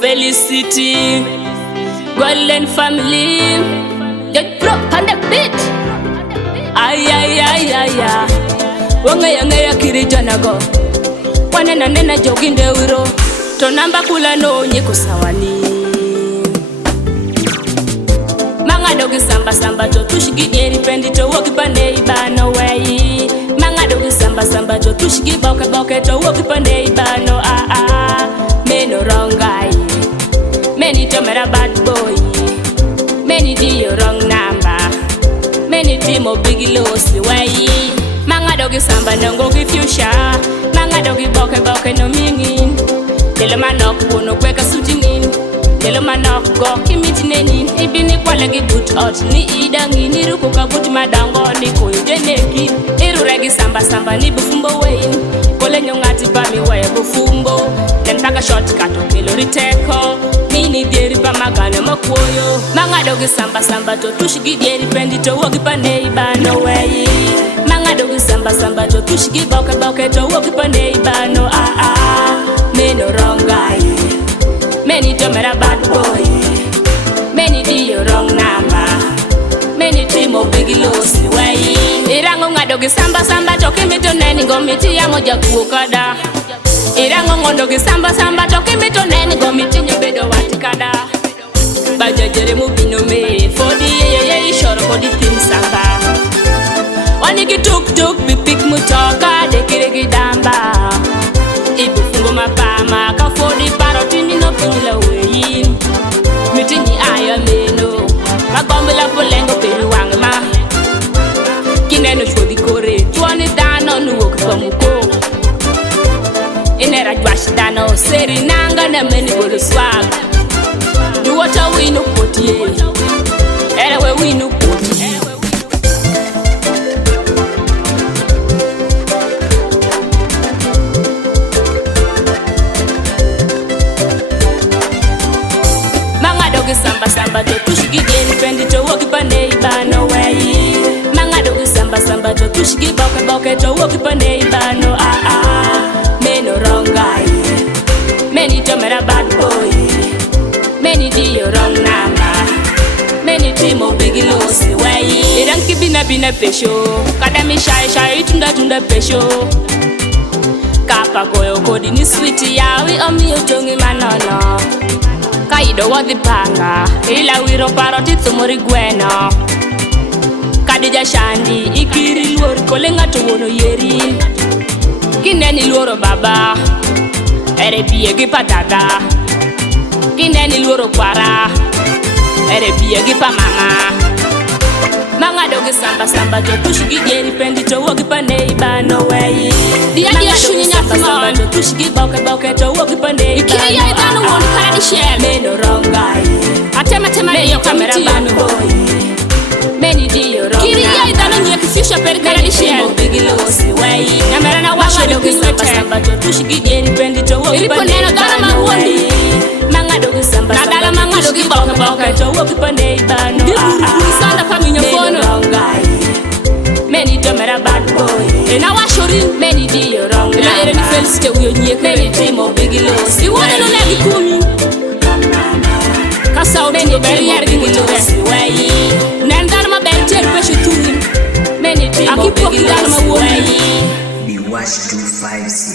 Felicity, Golden family, get broke on the beat. Ay ay ay ay ay. Wangaya kiri janago. Wanena nena joginde wiro. To namba kula no nyiko sawani. Manga dogi samba samba to tushigi eri pendi to woki pande ibano way. Manga dogi samba samba to tushigi boke boke to woki pande ibano Meno wrong guy. Many to me a bad boy. Many do you wrong number. Many timo big loss way. Manga dogi samba no go give you sha. Manga dogi boke boke no mingin. Tell man knock no kweka shooting in. Tell man knock go kimiti neni. Ibini kwalegi boot out ni idangi ni rukuka boot madango ni koydeneki. Iru regi samba samba ni bufumbo way. Kole nyongati pa mi way bufumbo. Then pack a shortcut to kilo riteko. Mini dieri pa magana makuoyo. Manga dogi samba samba to tushigi dieri pendi to wogi pande ibano way. Manga dogi samba samba to tushigi boke boke to wogi pande ibano Meno wrong guy. Many to me a bad boy. Many do you wrong number. Many timo big loss way. Irango ngadogi samba samba to kimito neni gomiti ya moja kuokada. Irango ngondogi samba samba to kimito neni gomiti nyobedo watikada. Bajajere mubino me fodi ye shoro kodi tim samba. Onigi tuk tuk bipik mutoka dekiregi damba. Ibu fungo mapama ka fodi parotini no pinila weyin. Mitini aya meno magombe la polengo pelu wangma. Kineno shodi kore tuoni dano nuwok pamuko. Inera jwash dano seri nanga na meni bolo swag. Do what a we no poti. Erewe we no poti. Manga dogi samba samba to tushigi geni pendi to wogi pande ibano way. Manga dogi samba samba to tushigi boke boke to wogi pande ibano Meno wrong guy. Many to me a bad boy. Many do you wrong number. Many timo big loss way. Iranki bina bina pesho. Kadami shy shy tunda tunda pesho. Kapa koyo kodi ni sweet yawi omi utongi manono. Kaido wadi panga. Ila wiro paroti tumori gweno. Kadija shandi ikiri luori kolenga tuwono yeri. Kineni luoro baba. Ere biye gi patada. Kineni luoro kwara. Ere biye gi pa mama. Manga dogi samba samba to tushigi geri pendi to wogi pande ibano way. Dia shuni nyafman to tushigi boke boke to wogi pande ibano. Ikiri ya idano won kadi shell. Meno wrong guy. Atema tema yo kamera bano boy. Many do you wrong. Kiri ya idano nyeki fisha per kadi shell. Big loss way. Namera na washo dogi samba samba to tushigi geri pendi to wogi pande ibano way. Manga dogi samba samba. Nadala manga dogi boke boke to wogi pande ibano. Isanda paminyo fono. Many to me a bad boy. And now I show you many do you wrong. And I any Felicity we nyek many timo big loss. You wanna know like kumi. Kasa many very yargi to rest way. Nandar ma bel tel peshe tuni. Many timo big loss way. Be watch 256.